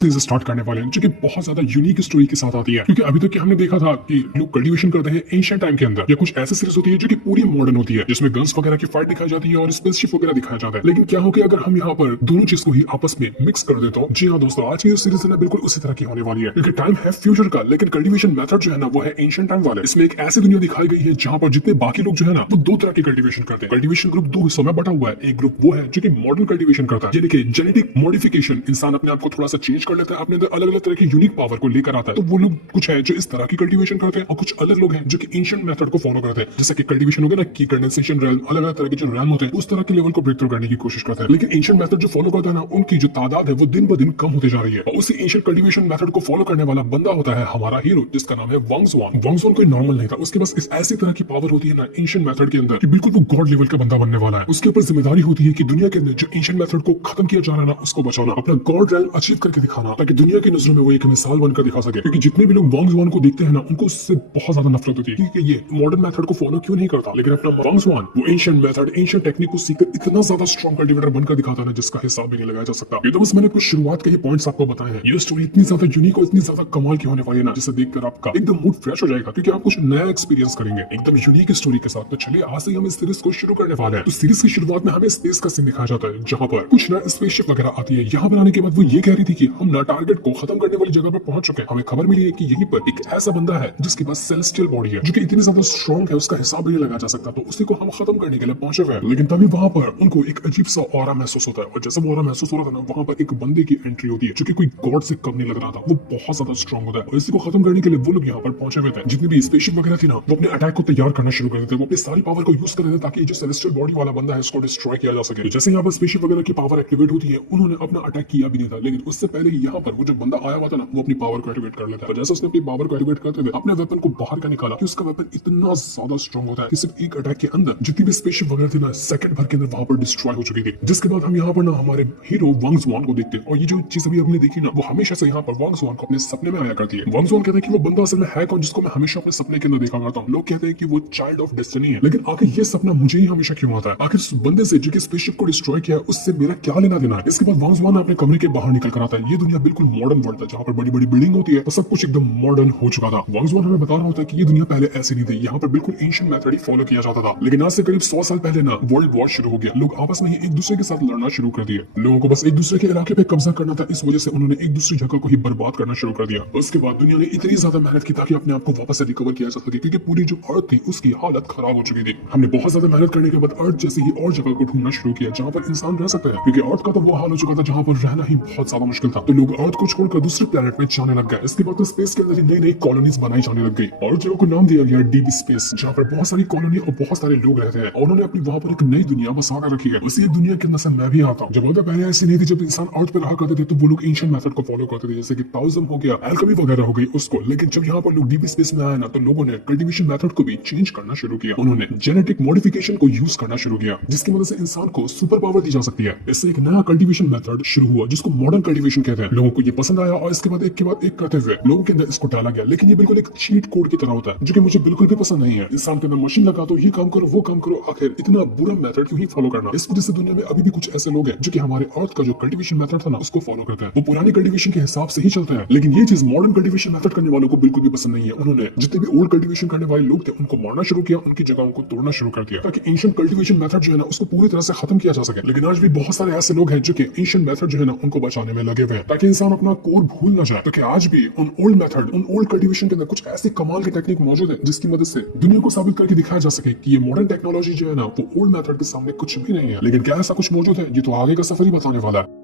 से स्टार्ट करने वाले हैं जो कि बहुत ज्यादा यूनिक स्टोरी के साथ आती है, क्योंकि अभी तक हमने देखा था कि लोग कल्टीवेशन करते हैं एंशिएंट टाइम के अंदर, या कुछ ऐसी सीरीज होती है जो कि पूरी मॉडर्न होती है, जिसमें गन्स वगैरह की फाइट दिखाई जाती है और स्पेसशिप वगैरह दिखाया जाता है। लेकिन क्या हो कि अगर हम यहाँ पर दोनों चीज को ही आपस में मिक्स कर दे तो जी हाँ दोस्तों, आज की सीरीज है ना बिल्कुल उसी तरह की होने वाली है, क्योंकि टाइम है फ्यूचर का, लेकिन कल्टीवेशन मेथड जो है ना वो है एंशिएंट टाइम वाला। इसमें एक ऐसी दुनिया दिखाई गई है जहाँ पर जितने बाकी लोग जो है ना वो दो तरह के कल्टीवेशन करते हैं। कल्टीवेशन ग्रुप दो हिस्सों में बटा हुआ है। एक ग्रुप वो है जो कि मॉडर्न कल्टीवेशन करता है, यानी कि जेनेटिक मॉडिफिकेशन, इंसान अपने आप को थोड़ा सा चेंज कर लेता है, अपने अंदर अलग अलग तरह की यूनिक पावर को लेकर आता है। तो वो लोग कुछ है जो इस तरह की कल्टीवेशन करते हैं, और कुछ अलग लोग हैं जो कि एंशिएंट मेथड को फॉलो करते हैं, जैसे कि कल्टीवेशन हो गया ना कि कंडेंसेशन रेल्म, अलग अलग तरह के जो रेल्म होते हैं उस तरह के लेवल को ब्रेक थ्रू करने की कोशिश करते हैं। लेकिन एंशिएंट मेथड जो फॉलो करता है ना, उनकी जो तादाद है वो दिन ब दिन कम होती जा रही है। और उसी एंशिएंट कल्टीवेशन मेथड को फॉलो करने वाला बंदा होता है हमारा हीरो, जिसका नाम है वांग ज़ुआन। वांग ज़ुआन कोई नॉर्मल नहीं था, उसके पास इस ऐसी तरह की पावर होती है ना एंशिएंट मेथड के अंदर कि बिल्कुल वो गॉड लेवल का बंदा बनने वाला है। उसके ऊपर जिम्मेदारी होती है कि दुनिया के अंदर जो एंशिएंट मेथड को खत्म किया जा रहा है ना उसको बचाना, अपना गॉड रेल्म अचीव करके दिखाना, ताकि दुनिया की नजरों में वो एक मिसाल बनकर दिखा सके। क्योंकि जितने भी लोग वांग ज़ुआन को देखते हैं ना उनको उससे बहुत ज्यादा नफरत होती है कि ये मॉडर्न मेथड को फॉलो क्यों नहीं करता। लेकिन अपना वांग ज़ुआन वो एंशिएंट मेथड, एंशिएंट टेक्निक को सीखकर इतना ज्यादा स्ट्रॉन्ग कल्टीवेटर बनकर दिखाता है जिसका हिसाब भी नहीं लगाया जा सकता। ये तो बस मैंने कुछ शुरुआत के ही पॉइंट्स आपको बताए हैं। ये स्टोरी इतनी ज्यादा यूनिक और इतनी ज्यादा कमाल की होने वाली है ना, जिसे देखकर आपका एकदम मूड फ्रेश हो जाएगा, क्योंकि आप कुछ नया एक्सपीरियंस करेंगे एकदम यूनिक स्टोरी के साथ। तो चलिए आज से हम इस सीरीज को शुरू करने वाले हैं। तो सीरीज की शुरुआत में हमें स्पेस का सीन दिखाया जाता है, जहाँ पर कुछ ना स्पेसशिप वगैरह आती है। यहाँ पर आने के बाद वो ये कह रही थी कि हम ना टारगेट को खत्म करने वाली जगह पर पहुंच चुके हैं। हमें खबर मिली है कि यहीं पर एक ऐसा बंदा है जिसके पास सेलेस्टियल बॉडी है, जो कि इतनी ज्यादा स्ट्रॉन्ग है उसका हिसाब भी नहीं लगाया जा सकता। तो उसी को हम खत्म करने के लिए पहुंचे हुए हैं। लेकिन तभी वहां पर उनको एक अजीब सा ऑरा महसूस होता है, और जैसे वो ऑरा महसूस हो रहा था ना, वहां पर एक बंदे की एंट्री होती है जो कि कोई गॉड से कम नहीं लग रहा था। वो बहुत ज्यादा स्ट्रॉन्ग होता है, और इसी को खत्म करने के लिए वो लोग यहाँ पर पहुंचे हुए थे। जितनी भी स्पेसशिप वगैरह थी ना, वो अपने अटैक को तैयार करना शुरू कर देते, वो अपनी सारी पावर को यूज कर रहे थे ताकि जो सेलेस्टियल बॉडी वाला बंदा है उसको डिस्ट्रॉय किया जा सके। जैसे यहाँ पर स्पेसशिप वगैरह की पावर एक्टिवेट होती है, उन्होंने अपना अटैक किया भी नहीं था, लेकिन उससे पहले ही यहाँ पर वो जो बंदा आया हुआ था ना, वो अपनी पावर को एक्टिवेट कर लेता है। जैसे उसने अपनी पावर को एक्टिवेट करते हुए अपने वेपन को बाहर का निकाला कि उसका वेपन इतना ज्यादा स्ट्रॉन्ग होता है कि सिर्फ एक अटैक के अंदर जितनी भी स्पेसशिप वगैरह थी ना सेकंड भर के अंदर वहां पर डिस्ट्रॉय हो चुकी थी। जिसके बाद हम यहाँ पर ना हमारे हीरो वांग ज़ुआन को देखते हैं, और ये जो चीज अभी हमने देखी ना, वो हमेशा से यहाँ पर वांग ज़ुआन को अपने सपने में आया करती है। वांग ज़ुआन कहते हैं कि वो बंदा असल में है कौन जिसको मैं हमेशा अपने सपने के अंदर देखा करता हूँ। लोग कहते हैं कि वो चाइल्ड ऑफ डेस्टिनी है, लेकिन आखिर ये सपना मुझे ही हमेशा क्यों आता है? आखिर उस बंदे से जो कि स्पेसशिप को डिस्ट्रॉय किया उससे मेरा क्या लेना देना है? इसके बाद वांग ज़ुआन अपने कमरे के बाहर निकल कर आता है। ये दुनिया बिल्कुल मॉडर्न वर्ल्ड है, जहाँ पर बड़ी बड़ी बिल्डिंग होती है, तो सब कुछ एकदम मॉडर्न हो चुका था। वांग ज़ुआन हमें बता रहा होता है कि ये दुनिया पहले ऐसी नहीं थी, यहाँ पर बिल्कुल एंशिएंट मेथड ही फॉलो किया जाता था। लेकिन आज से करीब 100 साल पहले ना वर्ल्ड वॉर शुरू हो गया। लोग आपस में ही एक दूसरे के साथ लड़ना शुरू कर दिए। लोगों को बस एक दूसरे के इलाके पे कब्जा करना था, इस वजह से उन्होंने एक दूसरी जगह को ही बर्बाद करना शुरू कर दिया। उसके बाद दुनिया ने इतनी ज्यादा मेहनत की ताकि अपने आप को वापस से रिकवर किया जा सके, क्योंकि पूरी जो अर्थ थी उसकी हालत खराब हो चुकी थी। हमने बहुत ज्यादा मेहनत करने के बाद अर्थ जैसी ही और जगह को ढूंढना शुरू किया जहाँ पर इंसान रह सकते हैं, क्योंकि अर्थ का तो वो हाल हो चुका था जहाँ पर रहना ही बहुत ज्यादा मुश्किल था। तो लोग अर्थ को छोड़कर दूसरे प्लेनेट में जाने लग गए। इसके बाद तो स्पेस के अंदर नई नई कॉलोनीज बनाई जाने लग गई, और जगह को नाम दिया गया डीप स्पेस, जहाँ पर बहुत सारी कॉलोनी और बहुत सारे लोग रहते हैं, और उन्होंने अपनी वहां पर एक नई दुनिया बसा कर रखी है। उसी दुनिया के अंदर से मैं भी आता हूँ। जब बहुत पहले ऐसी नहीं थी, जब इंसान अर्थ पर रहा करते थे तो वो लोग एंशिएंट मेथड को फॉलो करते थे, जैसे कि ताओइज्म हो गया, एल्केमी वगैरह हो गई उसको। लेकिन जब यहाँ पर लोग डीप स्पेस में आए ना, तो लोगों ने कल्टीवेशन मेथड को भी चेंज करना शुरू किया। उन्होंने जेनेटिक मॉडिफिकेशन को यूज करना शुरू किया, जिसकी मदद से इंसान को सुपर पावर दी जा सकती है। इससे एक नया कल्टीवेशन मेथड शुरू हुआ जिसको मॉडर्न कल्टीवेशन कहते हैं। लोगों को ये पसंद आया, और इसके बाद एक करते हुए लोगों के अंदर इसको डाला गया। लेकिन ये बिल्कुल एक चीट कोड की तरह होता है, जो कि मुझे बिल्कुल भी पसंद नहीं है। इंसान के अंदर मशीन लगा दो, ये काम करो वो काम करो, आखिर इतना बुरा मेथड क्यों ही फॉलो करना? इस वजह से दुनिया में अभी भी कुछ ऐसे लोग हैं जो कि हमारे अर्थ का जो कल्टीवेशन मेथड था ना उसको फॉलो करते हैं। वो पुरानी कल्टीवेशन के हिसाब से ही चलते हैं। लेकिन ये चीज मॉडर्न कल्टीवेशन मेथड करने वालों को बिल्कुल भी पसंद नहीं है। उन्होंने जितने भी ओल्ड कल्टीवेशन करने वाले लोग थे उनको मारना शुरू किया, उनकी जगहों को तोड़ना शुरू कर दिया, ताकि एंशिएंट कल्टीवेशन मेथड जो है ना उसको पूरी तरह से खत्म किया जा सके। लेकिन आज भी बहुत सारे ऐसे लोग हैं जो कि एंशिएंट मेथड जो है ना उनको बचाने में लगे हुए हैं, ताकि इंसान अपना कोर भूल ना जाए। तो आज भी उन ओल्ड मेथड, उन ओल्ड कल्टीवेशन के अंदर कुछ ऐसी कमाल की टेक्निक मौजूद है जिसकी मदद से दुनिया को साबित करके दिखाया जा सके कि ये मॉडर्न टेक्नोलॉजी जो है ना वो ओल्ड मेथड के सामने कुछ भी नहीं है। लेकिन क्या ऐसा कुछ मौजूद है? ये तो आगे का सफर ही बताने वाला है।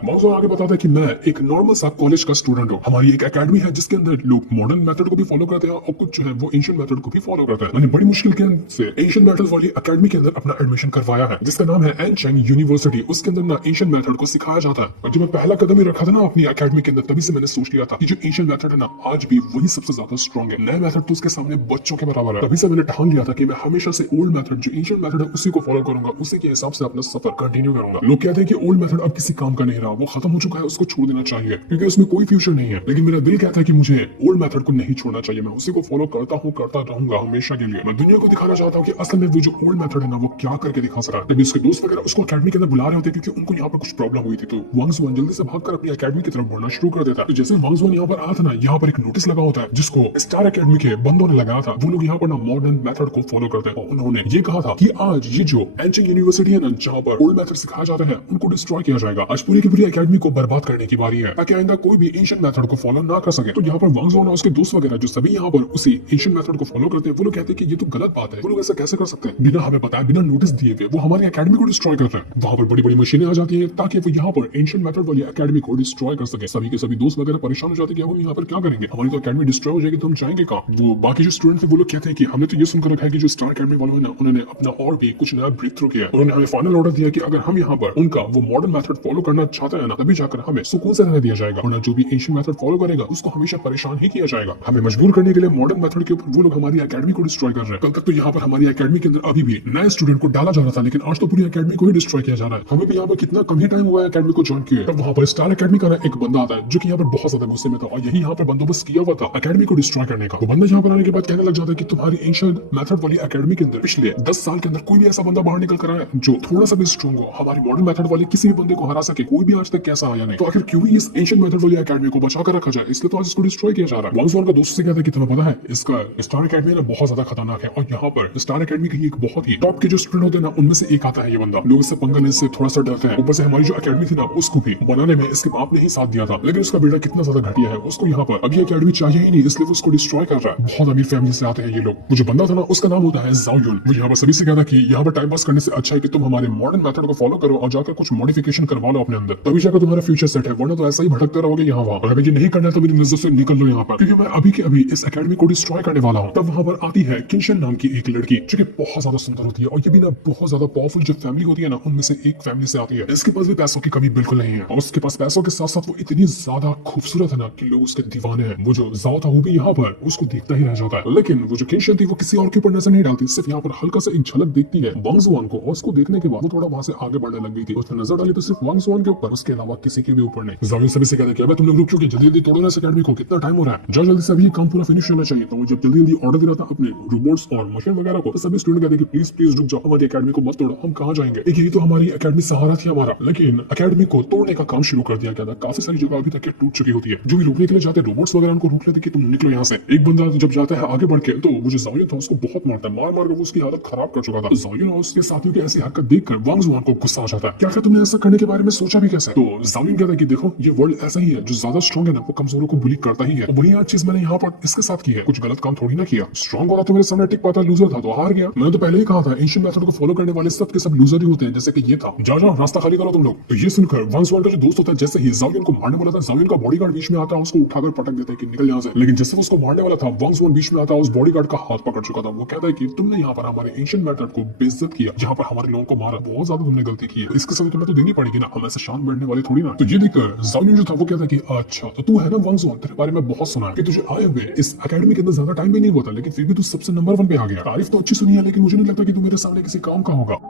वांग ज़ुआन आगे बताता है कि मैं एक नॉर्मल सा कॉलेज का स्टूडेंट हूँ। हमारी एक एकेडमी है जिसके अंदर लोग मॉडर्न मेथड को भी फॉलो करते हैं, और कुछ जो है वो एंशिएंट मेथड को भी फॉलो करते हैं। मैंने बड़ी मुश्किल के से एंशिएंट मेथड वाली एकेडमी के अंदर अपना एडमिशन करवाया है, जिसका नाम है एनचेंग यूनिवर्सिटी। उसके अंदर ना एंशिएंट मेथड को सिखाया जाता है। और जब मैं पहला कदम ही रखा था ना अपनी एकेडमी के अंदर, तभी से मैंने सोच लिया था कि जो एंशिएंट मेथड है ना आज भी वही सबसे ज्यादा स्ट्रॉन्ग है। नया मेथड तो उसके सामने बच्चों के बराबर है। तभी से मैंने ठान लिया था कि मैं हमेशा से ओल्ड मेथड, जो एंशिएंट मेथड है, उसी को फॉलो करूंगा, उसी के हिसाब से अपना सफर कंटिन्यू करूंगा। लोग कहते हैं कि ओल्ड मेथड अब किसी काम का नहीं रहा, मेरा वो खत्म हो चुका है, उसको छोड़ देना चाहिए क्योंकि उसमें कोई फ्यूचर नहीं है। लेकिन मेरा दिल कहता है कि मुझे ओल्ड मेथड को नहीं छोड़ना चाहिए, मैं उसी को फॉलो करता हूँ, करता रहूंगा हमेशा के लिए। मैं दुनिया को दिखाना चाहता हूँ कि असल में वो जो ओल्ड मेथड है ना वो क्या करके दिखा सका। तभी उसके दोस्त वगैरह उसको अकेडमी के अंदर बुला रहे होते क्योंकि उनको यहाँ पर कुछ प्रॉब्लम हुई थी। तो वांग जुआन जल्दी से भागकर अपनी अकेडमी की तरफ बढ़ना शुरू कर देता है। तो जैसे वांग जुआन यहाँ पर आया था ना, यहाँ पर एक नोटिस लगा होता है जिसको स्टार अकेडमी के बंदों ने लगाया था। वो लोग यहाँ पर ना मॉडर्न मेथड को फॉलो करते हैं। उन्होंने ये कहा था कि आज ये जो एंशिएंट यूनिवर्सिटी है ना जहाँ पर ओल्ड मेथड सिखाया जाता है उनको डिस्ट्रॉय किया जाएगा। आज पूरी की पूरी अकेडमी को बर्बाद करने की बारी है ताकि आइंदा कोई भी एंशिएंट मेथड को फॉलो ना कर सके। तो यहाँ पर वांग जुआन और उसके दोस्त वगैरह जो सभी यहाँ पर उसी एंशिएंट मेथड को फॉलो करते हैं, वो लोग कहते हैं कि ये तो गलत बात है, वो लोग ऐसा कैसे कर सकते हैं बिना हमें बताए, बिना नोटिस दिए हुए वो हमारी अकेडमी को डिस्ट्रॉय कर रहे हैं। वहां पर बड़ी बड़ी मशीनें आ जाती है ताकि वो यहाँ पर एंशिएंट मेथड वाली अकेडमी को डिस्ट्रॉय कर सके। सभी के सभी दोस्त वगैरह परेशान हो जाते हैं कि हम यहाँ पर क्या करेंगे, हमारी तो अकेडमी डिस्ट्रॉय हो जाएगी तो हम जाएंगे कहाँ। वो बाकी जो स्टूडेंट थे वो लोग कहते हैं कि हमने तो ये सुनकर रखा है कि जो स्टार अकेडमी वालों है ना उन्होंने अपना और भी कुछ नया ब्रेक थ्रू किया। उन्होंने हमें फाइनल ऑर्डर दिया कि अगर हम यहाँ पर उनका वो मॉडर्न मेथड फॉलो करना चाहते हैं ना तभी जाकर हमें सुकून से रहने दिया जाएगा, वरना जो भी एंशिएंट मेथड फॉलो करेगा उसको हमेशा परेशान ही किया जाएगा। हमें मजबूर करने के लिए मॉडर्न मेथड के ऊपर वो लोग हमारी अकेडमी को डिस्ट्रॉय कर रहे हैं। कल तक तो यहाँ पर हमारी अकेडमी के अंदर अभी भी नए स्टूडेंट को डाला जा रहा था, लेकिन आज तो पूरी अकेडमी को ही डिस्ट्रॉय किया जा रहा है। हमें भी यहाँ पर कितना कम ही टाइम हुआ है अकेडमी को ज्वाइन किए, तब वहाँ पर स्टार अकेडमी का एक बंदा आता है जो कि यहाँ पर बहुत ज्यादा गुस्से में था और यही यहाँ पर बंदोबस्त किया हुआ था अकेडमी को डिस्ट्रॉय करने का। वो बंदा यहाँ पर आने के बाद कहने लग जाता है कि तुम्हारी एंशिएंट मेथड वाली अकेडमी के अंदर पिछले 10 साल के अंदर कोई भी ऐसा बंदा बाहर निकल कर आया जो थोड़ा सा भी स्ट्रॉन्ग हो, हमारी मॉडर्न मेथड वाली किसी भी बंदे को हरा सके, कोई भी आज तक कैसा आया नहीं। तो आखिर क्यों ही इस एंशिएंट मेथड वाली अकेडमी को बचा कर रखा जाए, इसलिए तो आज इसको डिस्ट्रॉय किया जा रहा है। वांग जुआन का दोस्त से कहता है कि तुम्हें पता है इसका स्टार अकेडमी ना बहुत ज्यादा खतरनाक है और यहाँ पर स्टार अकेडमी की एक बहुत ही टॉप के जो स्टूडेंट होते हैं ना उनमें से एक आता है ये बंदा। लोग इससे पंगा लेने से थोड़ा सा डरते हैं। ऊपर से हमारी जो अकेडमी थी ना उसको भी बनाने में इसके बाप ने ही साथ दिया था, लेकिन उसका बेटा कितना ज्यादा घटिया है, उसको यहाँ पर अभी अकेडमी चाहिए ही नहीं, इसलिए वो उसको डिस्ट्रॉय कर रहा है। बहुत अमीर फैमिली से आते हैं ये लोग। वो जो बंदा था ना उसका नाम होता है जाओ युन। वो यहाँ पर सभी से कहता है कि यहाँ पर टाइम पास करने से अच्छा है कि तुम हमारे मॉडर्न मेथड को फॉलो करो और जाकर कुछ मॉडिफिकेशन करवा लो अपने अंदर, तभी जाकर तुम्हारा फ्यूचर सेट है, वरना तो ऐसा ही भटकते रहोगे यहाँ वहाँ। और अगर ये नहीं करना है तो मेरी नजर से निकल लो यहाँ पर, क्योंकि मैं अभी के अभी इस अकेडमी को डिस्ट्रॉय करने वाला हूँ। तब वहाँ पर आती है किंशन नाम की एक लड़की जो कि बहुत ज्यादा सुंदर होती है और ये भी ना बहुत ज्यादा पावरफुल जो फैमिली होती है ना उनमें से एक फैमिली से आती है। इसके पास भी पैसों की कमी बिल्कुल नहीं है और उसके पास पैसों के साथ साथ वो इतनी ज्यादा खूबसूरत है ना कि लोग उसके दीवाने हैं। वो जो जाओ था वो भी यहाँ पर उसको देखता ही रह जाता है, लेकिन वो जो किंशन थी वो किसी और के ऊपर नजर नहीं डालती, सिर्फ यहाँ पर हल्का सा एक झलक देखती है वांग जुआन को और उसको देखने के बाद वो थोड़ा वहां से आगे बढ़ने लग गई थी। उसने नजर डाली तो सिर्फ वांग जुआन के ऊपर, उसके अलावा किसी के भी ऊपर नहीं। जाओ सभी से कहते हैं तुम लोग रुक क्यों, जल्दी जल्दी तोड़ो ना इस अकेडमी को, कितना टाइम हो रहा है, जाओ जल्दी से अभी ये काम पूरा फिनिश होना चाहिए। तो वो जब जल्दी जल्दी ऑर्डर दे रहा था अपने रोबोट्स और मशीन वगैरह को, तो सभी स्टूडेंट कहते हैं कि प्लीज प्लीज रुक जाओ, हमारी अकेडमी को मत तोड़ो, हम कहाँ जाएंगे। एक यही तो हमारी अकेडमी सहारा थी हमारा, लेकिन अकेडमी को तोड़ने का काम शुरू कर दिया गया था। काफी सारी जगह अभी तक टूट चुकी होती है, जो भी रोकने के लिए जाते हैं रोबोट्स वगैरह उनको रोक लेते कि तुम निकलो यहाँ से। एक बंदा जब जाता है आगे बढ़ के तो वो जो जाओ था उसको बहुत मारता है, मार मार कर उसकी हालत खराब कर चुका था। जाओ और उसके साथियों की ऐसी हरकत देखकर वांग जुआन को गुस्सा आ जाता है, क्या तुमने ऐसा करने के बारे में सोचा भी कैसे। तो जाओ कहता है कि देखो ये वर्ल्ड ऐसा ही है, जो ज्यादा स्ट्रॉन्ग है ना वो कमजोरों को बुली करता ही है। वही आज चीज मैंने यहाँ पर इसके साथ की है, कुछ गलत काम थोड़ी ना किया। स्ट्रॉन्ग होता तो मेरे सामने टिक पाता, लूजर था तो हार गया। मैंने तो पहले ही कहा था एंशिएंट मेथड को फॉलो करने वाले सब के सब लूजर ही होते हैं, जैसे कि ये था। जाओ जाओ रास्ता खाली करो तुम लोग। तो ये सुनकर वांग जुआन का जो दोस्त होता है जैसे ही जाओ को मारने वाला था, जाओ का बॉडीगार्ड बीच में आता है, उसको उठाकर पटक देता है कि निकल यहाँ से। लेकिन जैसे वो उसको मारने वाला था वांग जुआन बीच में आता है, उस बॉडीगार्ड का हाथ पकड़ चुका था। वो कहता है कि तुमने यहाँ पर हमारे एंशिएंट मेथड को बेइज्जत किया, जहाँ पर हमारे लोगों को मारा, बहुत ज्यादा तुमने गलती की है, इसके समय तुम्हें तो देनी पड़ेगी ना, हम ऐसे शांत बैठने वाले थोड़ी ना। तो ये देखकर जाओ जो था वो कहता है कि अच्छा तो तू है ना वांग जुआन, तेरे बारे में बहुत सुना है कि तुझे आए हुए इस अकेडमी के अंदर ज्यादा टाइम भी नहीं हुआ था, लेकिन फिर भी तू सबसे नंबर 1 पे आ गया। तारीफ तो अच्छी सुनी है, लेकिन मुझे नहीं लगता कि तू मेरे सामने किसी काम का होगा।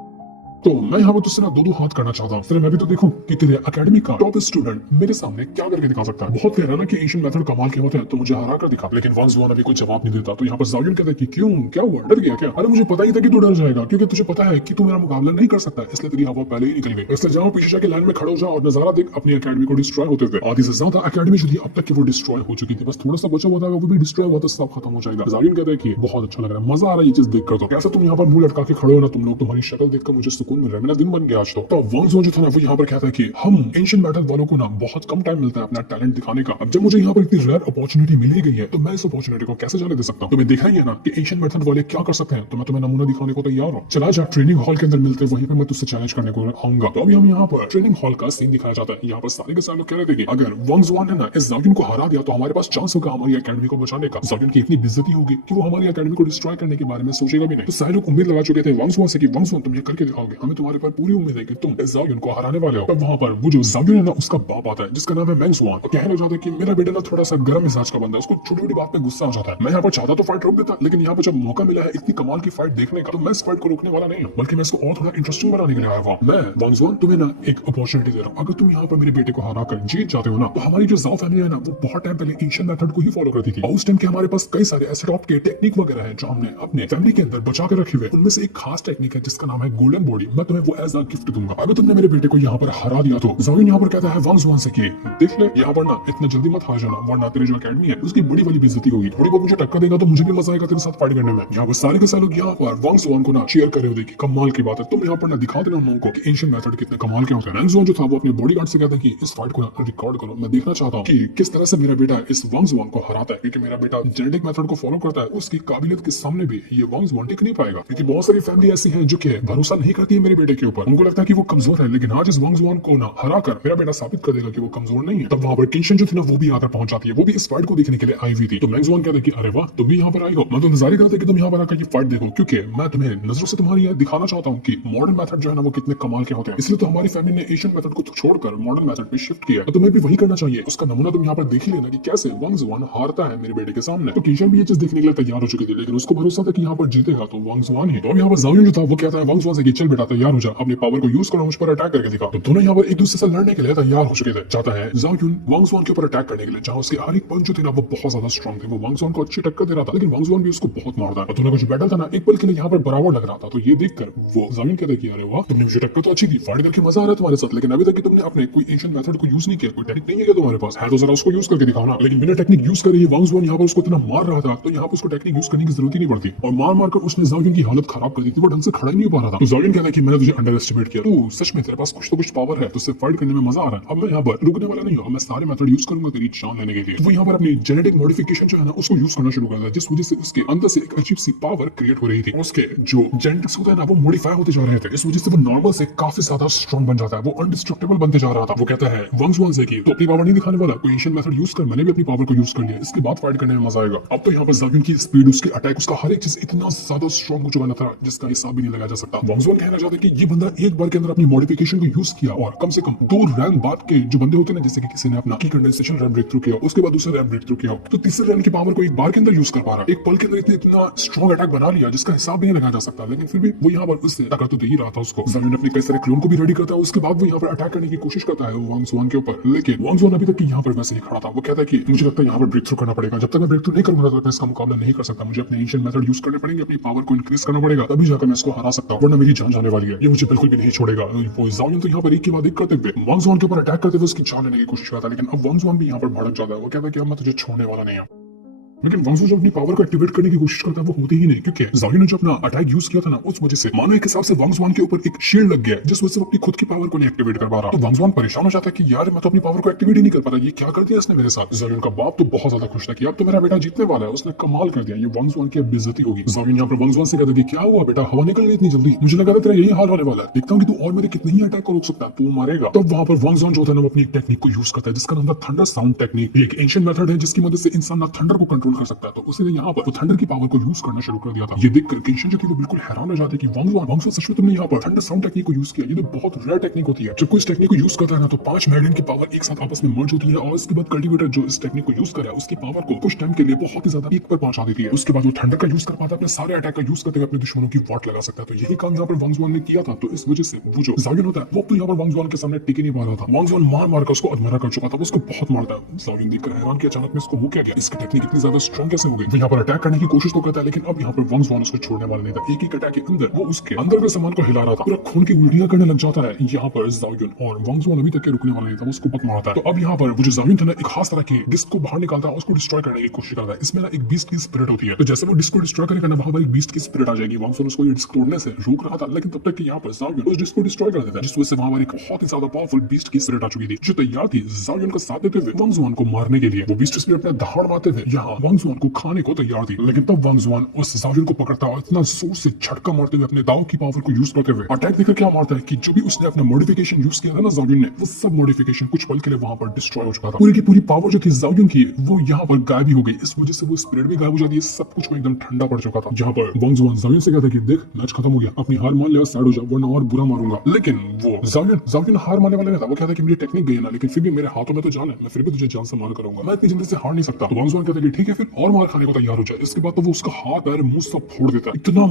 तो मैं यहाँ पर तुझसे ना दो हाथ करना चाहता हूँ, सिर्फ मैं भी तो देखूं कि तेरे अकेडमी का टॉप स्टूडेंट मेरे सामने क्या करके दिखा सकता है। बहुत कह रहा ना कि एंशिएंट मेथड कमाल के होते हैं, तो मुझे हरा कर दिखा। लेकिन वांग जुआन अभी कोई जवाब नहीं देता। तो यहाँ पर जाओ कहता है कि क्यों, क्या हुआ, डर गया क्या। अरे मुझे पता ही था कि तू डर जाएगा, क्योंकि तुझे पता है कि तू मेरा मुकाबला नहीं कर सकता, इसलिए तेरी हवा पहले ही निकल गई। इसलिए जाओ पीछे जाके लाइन में खड़े हो जाओ और नजारा देख अपनी अकेडमी को डिस्ट्रॉय होते थे। आधी से ज्यादा अकेडमी जो थी अब तक की वो डिस्ट्रॉय हो चुकी थी, बस थोड़ा सा बचा हुआ था, वो भी डिस्ट्रॉय हुआ तो सब खत्म हो जाएगा। जाओ कहता है कि बहुत अच्छा लग रहा है, मजा आ रहा है ये चीज देखकर। तो कैसे तुम यहाँ पर मुंह लटका के खड़े हो ना तुम लोग, तुम्हारी शक्ल देखकर मुझे सुकून मिल रहा है, मेरा दिन बन गया आज। तो वांग जुआन जो था ना वो यहाँ पर कहता है कि हम एंशिएंट मेथड वालों को ना बहुत कम टाइम मिलता है अपना टैलेंट दिखाने का। अब जब मुझे यहाँ पर इतनी रेयर अपॉर्चुनिटी मिल ही गई है तो मैं इस अपॉर्चुनिटी को कैसे जाने दे सकता हूँ। तुम्हें देखा ही है ना कि एंशिएंट मेथड वाले क्या कर सकते हैं, तो मैं तुम्हें नमूना दिखाने को तैयार हूँ। चला जा ट्रेनिंग हॉल के अंदर मिलते हैं, वहीं पर मैं तुझसे चैलेंज करने को आऊंगा। तो अभी हम यहाँ पर ट्रेनिंग हॉल का सीन दिखाया जाता है। यहाँ पर सारे के सारे लोग कह रहे थे कि अगर वांग जुआन है ना इस जाओ को हरा दिया तो हमारे पास चांस होगा हमारी अकेडमी को बचाने का। जाओ की इतनी बेइज्जती होगी कि वो हमारी अकेडमी को डिस्ट्रॉय करने के बारे में सोचेगा भी नहीं। तो सारे लोग उम्मीद लगा चुके थे वांग जुआन से कि वांग जुआन तुम ये करके दिखाओगे, हमें तुम्हारे पर पूरी उम्मीद है कि तुम इस जाओयुन को हराने वाले हो। तब वहाँ पर वो जो जाओयुन है ना, उसका बाप आता है जिसका नाम है मैंग जुआन, और कहने लग जाता है कि मेरा बेटा ना थोड़ा सा गर्म मिजाज का बंदा है, उसको छोटी छोटी बात पे गुस्सा आ जाता है। मैं यहाँ पर चाहता तो फाइट रोक देता, लेकिन यहाँ पर जब मौका मिला है इतनी कमाल की फाइट देखने का, तो मैं इस फाइट को रोकने वाला नहीं हूँ, बल्कि मैं इसको और थोड़ा इंटरेस्टिंग बनाने के लिए आया हुआ। मैं वांग जुआन तुम्हें ना एक अपॉर्चुनिटी दे रहा हूँ। अगर तुम यहाँ पर मेरे बेटे को हरा कर जीत जाते हो ना, तो हमारी जो जाओ फैमिली है ना, वो बहुत टाइम पहले एंशिएंट मेथड को ही फॉलो करती थी। और उस टाइम के हमारे पास कई सारे ऐसे टॉप के टेक्निक वगैरह हैं जो हमने अपने फैमिली के अंदर बचा कर रखे हुए। उनमें से एक खास टेक्निक है जिसका नाम है गोल्डन बॉडी। मैं तुम्हें वो एज अ गिफ्ट दूंगा अगर तुमने मेरे बेटे को यहाँ पर हरा दिया तो। जाओयुन यहाँ पर कहता है वांग जुआन से कि देख ले, यहाँ पर ना इतना जल्दी मत हार जाना, वरना तेरी जो अकेडमी है उसकी बड़ी वाली बेइज्जती होगी। थोड़ी बहुत मुझे टक्कर देगा तो मुझे भी मजा आएगा तेरे साथ फाइट करने में। यहाँ पर सारे के सारे लोग यहाँ पर वांग जुआन को ना चीयर कर रहे होते कि कमाल की बात है, तुम यहाँ पर ना दिखा देना उन लोगों को कि एंशिएंट मेथड कितने कमाल के होते हैं। मैंग जुआन जो था वो अपने बॉडीगार्ड से कहता है कि इस फाइट को रिकॉर्ड करो, मैं देखना चाहता हूँ कि किस तरह से मेरा बेटा इस वांग जुआन को हराता है, क्योंकि मेरा बेटा जेनेटिक मेथड को फॉलो करता है, उसकी काबिलियत के सामने भी ये वांग जुआन टिक नहीं पाएगा। क्योंकि बहुत सारी फैमिली ऐसी है जो कि भरोसा नहीं करती है मेरे बेटे के ऊपर, उनको लगता है कि वो कमजोर है, लेकिन आज इस वांग जुआन को ना हरा कर मेरा बेटा साबित कर देगा कि वो कमजोर नहीं है। तब वहां पर किंशन जो थी ना, वो भी आकर पहुंच जाती है, वो भी इस फाइट को देखने के लिए आई हुई थी। तो मैंग जुआन कहता है कि अरे वाह, तुम भी यहाँ पर आई हो, मैं तो इंतजार करता कि तुम यहाँ पर आकर ये फाइट देखो, क्योंकि मैं तुम्हें नजरों से तुम्हारी यह दिखाना चाहता हूँ कि मॉडर्न मेथड जो है ना वो कितने कमाल के होते हैं। इसलिए तो हमारी फैमिली ने एशियन मेथड को छोड़कर मॉडर्न मेथड पे शिफ्ट किया है। तुम्हें भी वही करना चाहिए। उसका नमूना तुम यहाँ पर देख ही लेना कि कैसे वांग जुआन हारता है मेरे बेटे के सामने। तो किंशन भी ये चीज देखने के लिए तैयार हो चुकी थी, लेकिन उसको भरोसा था कि यहाँ पर जीतेगा तो वांग जुआन ही। तो यहाँ पर जाओयुन जो था वो कहता है वांग जुआन से कि चल बेटा तैयार हो जा, अपने पावर को यूज करो, मुझ पर अटैक करके दिखा। तो दोनों यहाँ पर एक दूसरे से लड़ने के लिए तैयार हो चुके थे। चाहता है जाओयुन वांग जुआन के ऊपर अटैक करने के लिए, जहाँ उसके हर एक पंच जो थे ना वो बहुत ज्यादा स्ट्रॉन्ग थे। वो वांग जुआन को अच्छी टक्कर दे रहा था, लेकिन वांग जुआन भी उसको बहुत मारता है। और दोनों का जो बैटल था ना, एक पल के लिए यहाँ पर बराबर लग रहा था। तो ये देखकर वो जाओयुन कहता है कि अरे वाह, तुमने मुझे टक्कर तो अच्छी दी, फाइट करके मजा आ रहा है तुम्हारे साथ, लेकिन अभी तक कि तुमने अपने कोई एंशिएंट मेथड को यूज नहीं किया, कोई टेक्निक नहीं है तुम्हारे पास है, तो जरा उसको यूज करके दिखाओ ना। लेकिन बिना टेक्निक यूज करे वांग जुआन यहाँ पर उसको इतना मार रहा था, तो यहाँ पर उसको टेक्निक यूज करने की जरूरत ही नहीं पड़ती। और मार मार कर उसने जाओयुन की हालत खराब कर दी थी, वो ढंग से खड़ा ही नहीं पा रहा था। तो जाओयुन कहता है कि मैंने तुझे अंडर एस्टिमेट किया, तू सच में तेरे पास कुछ तो कुछ पावर है, तुझसे फाइट करने में मजा आ रहा है। अब मैं यहाँ पर रुकने वाला नहीं हूँ, मैं सारे मेथड यूज करूंगा तेरी जान लेने के लिए। तो वो यहाँ पर अपनी जेनेटिक मॉडिफिकेशन जो है ना उसको यूज करना शुरू कर दिया, जिस वजह से उसके अंदर से एक अजीब सी पावर क्रिएट हो रही थी। उसके जो जेनेटिक्स होते हैं ना वो मॉडिफाई होते जा रहे थे, इस वजह से वो नॉर्मल से काफी ज्यादा स्ट्रॉन्ग बन जाता है, वो अनडिस्ट्रक्टेबल बनते जा रहा था। वो कहता है वांग जुआन से कि तो अपनी पावर नहीं दिखाने वाला, कोई एशियन मेथड यूज कर, मैंने भी अपनी पावर को यूज कर लिया, इसके बाद फाइट करने में मजा आएगा। अब तो यहाँ पर जाओयुन की स्पीड, उसके अटैक, उसका हर एक चीज इतना ज्यादा स्ट्रॉन्ग हो चुका था जिसका हिसाब भी नहीं लगाया जा सकता। वांग जुआन कहना चाहता है कि ये बंदा एक बार के अंदर अपनी मॉडिफिकेशन को यूज किया और कम से कम 2 रैंक बाद के जो बंदे होते हैं, जैसे कि किसी ने अपना की कंडेंसेशन रैंक ब्रेक थ्रू किया, उसके बाद दूसरा रैंक ब्रेक थ्रू किया, तो तीसरे रैंक की पावर को एक बार के अंदर यूज कर पा रहा है। एक पल के अंदर इतना स्ट्रॉन्ग अटैक बना लिया जिसका हिसाब भी नहीं लगाया जा सकता। लेकिन फिर भी वो यहाँ पर उससे टक्कर तो दे ही रहा था उसको। जाओयुन अपने कई सारे क्लोन को भी रेडी करता है, उसके बाद वो यहाँ पर अटैक करने की कोशिश करता है वांग जुआन के ऊपर, लेकिन वांग जुआन अभी तक यहाँ पर वैसे ही खड़ा था। वो कहता है कि मुझे लगता है यहाँ पर ब्रेक थ्रू करना पड़ेगा, जब तक मैं ब्रेक थ्रू नहीं करूंगा तब मैं इसका मुकाबला नहीं कर सकता, मुझे अपने एंशिएंट मेथड यूज करने पड़ेंगे, अपनी पावर को इंक्रीज करना पड़ेगा, तभी जाकर मैं इसको हरा सकता हूँ, वरना मेरी जान जाने वाली है, ये मुझे बिल्कुल भी नहीं छोड़ेगा। वो जाओयुन तो यहाँ पर एक के बाद एक करते हुए वांग जुआन के ऊपर अटैक करते हुए उसकी जान लेने की कोशिश करता है, लेकिन अब वांग जुआन भी यहाँ पर भड़क जाता है। वो कहता है कि अब मैं तुझे छोड़ने वाला नहीं हूँ। लेकिन वांग जुआन जब अपनी पावर को एक्टिवेट करने की कोशिश करता है वो होती ही नहीं, क्योंकि जाओयुन ने जो अपना अटैक यूज किया था ना उस वजह से मानो एक हिसाब से वांग जुआन के ऊपर एक शील्ड लग गया, जिस वजह से वो अपनी खुद की पावर को नहीं एक्टिवेट कर पा रहा। तो वांग जुआन परेशान हो जाता है कि यार मैं तो अपनी पावर को एक्टिवेट ही नहीं कर पा रहा, ये क्या कर दिया इसने मेरे साथ। जाओयुन का बाप तो बहुत ज्यादा खुश था कि अब तो मेरा बेटा जीतने वाला है, उसने कमाल कर दिया, ये वांग जुआन की बेइज्जती होगी। जाओयुन यहाँ पर वांग जुआन से कहता है कि क्या हुआ बेटा, हवा निकल गई इतनी जल्दी, मुझे लगा था तेरा यही हाल होने वाला है, देखता हूँ कि तू और मेरे कितने ही अटैक को रोक सकता है, तू मारेगा। तब वहां पर वांग जुआन जो होता है ना वो अपनी टेक्निक को यूज करता है जिसका नाम था थंडर साउंड टेक्निक। ये एक एंशिएंट मेथड है जिसकी मदद से इंसान ना थंडर को कंट्रोल कर सकता है, तो उसने यहाँ पर थंडर की पावर को यूज करना शुरू कर दिया था। ये देखकर किंशन जो थी वो बिल्कुल हैरान हो जाते कि वांग जुआन सच में तुमने यहाँ पर थंडर साउंड टेक्निक को यूज किया, ये तो बहुत रेयर टेक्निक होती है। जब कोई इस टेक्निक को यूज करता है ना तो 5 मेरिडियन की पावर एक साथ आपस में मर्ज होती है, और इसके बाद कल्टीवेटर जो इस टेक्निक को यूज करा है उसकी पावर को कुछ टाइम के लिए बहुत ही ज्यादा पीक पर पहुंचा देती है। उसके बाद वो थंडर का यूज कर पाता है, अपने सारे अटैक का यूज करते हुए अपने दुश्मनों की वाट लगा सकता है। तो यही काम यहाँ पर वांग जुआन ने किया था, तो इस वजह से वो जो जाओयुन होता है वो तो यहाँ पर वांग जुआन के सामने टिक ही नहीं पा रहा था। वांग जुआन मार मार कर उसको अधमरा कर चुका था, उसको बहुत मारता है। जाओयुन देखकर हैरान कि अचानक में इसको वो क्या गया, इसकी टेक्निक इतनी ज्यादा स्ट्रॉन्ग कैसे हो गई। वो यहाँ पर अटैक करने की कोशिश तो करता है, लेकिन अब यहाँ पर वांग जुआन उसको छोड़ने वाला नहीं था। एक ही अटैक के अंदर वो उसके अंदर के सामान को हिला रहा था, पूरा खून की उल्टियां करने लग जाता है यहाँ पर जाओयुन, और वांग जुआन अभी तक के रुकने वाला नहीं था, वो उसको पक मारता है। तो अब यहाँ पर वो जो जाओयुन था ना एक खास तरह की डिस्क को बाहर निकालता है, उसको डिस्ट्रॉय करने की कोशिश करता है। इसमें ना एक बीस्ट की स्पिरिट होती है, तो जैसे वो डिस्क को डिस्ट्रॉय करेगा ना वहां पर एक बीस्ट की स्पिरिट आ जाएगी। वांग जुआन उसको ये डिस्क तोड़ने से रोक रहा था, लेकिन तब तक कि यहाँ पर जाओयुन उस डिस्क को डिस्ट्रॉय कर देता है, जिस वजह से वहां पर एक बहुत ही ज्यादा पावरफुल बीस्ट की स्पिरिट आ चुकी थी, जो तैयार थी जाओयुन का साथ देते हुए वांग जुआन को मारने के लिए। वो बीस्ट स्पिरिट अपना दहाड़ मारते हुए यहाँ वांग जुआन को खाने को तैयार थी। लेकिन तब वांग जुआन उस जाओयुन को पकड़ता और इतना जोर से झटका मारते हुए अपने दाव की पावर को यूज करते हुए अटैक देकर क्या मारता है कि जो भी उसने अपना मॉडिफिकेशन यूज किया था ना जाओयुन ने, वो सब मॉडिफिकेशन कुछ पल के लिए वहां पर डिस्ट्रॉय हो चुका था। पूरी की पूरी पावर जो थी जाओयुन की वो यहाँ पर गायब ही हो गई। इस वजह से वो स्पिरिट भी गायब हो जाती है, सब कुछ में एकदम ठंडा पड़ चुका था। जहाँ पर वांग जुआन जाओयुन से कहता है कि देख मैच खत्म हो गया, अपनी हार मान ले और साइड हो जा वरना और बुरा मारूंगा। लेकिन वो जाओयुन हार मानने वाला नहीं था। वो कहता है कि मेरी टेक्निक गई ना, लेकिन फिर भी मेरे हाथों में तो जान है, मैं फिर भी तुझे जान से मार करूंगा, मैं इतनी जल्दी से हार नहीं सकता। तो वांग जुआन कहता है कि ठीक है फिर और मार खाने को तैयार हो जाए। इसके बाद तो वो उसका हाथ पैर मुंह सब फोड़ देता है, इतना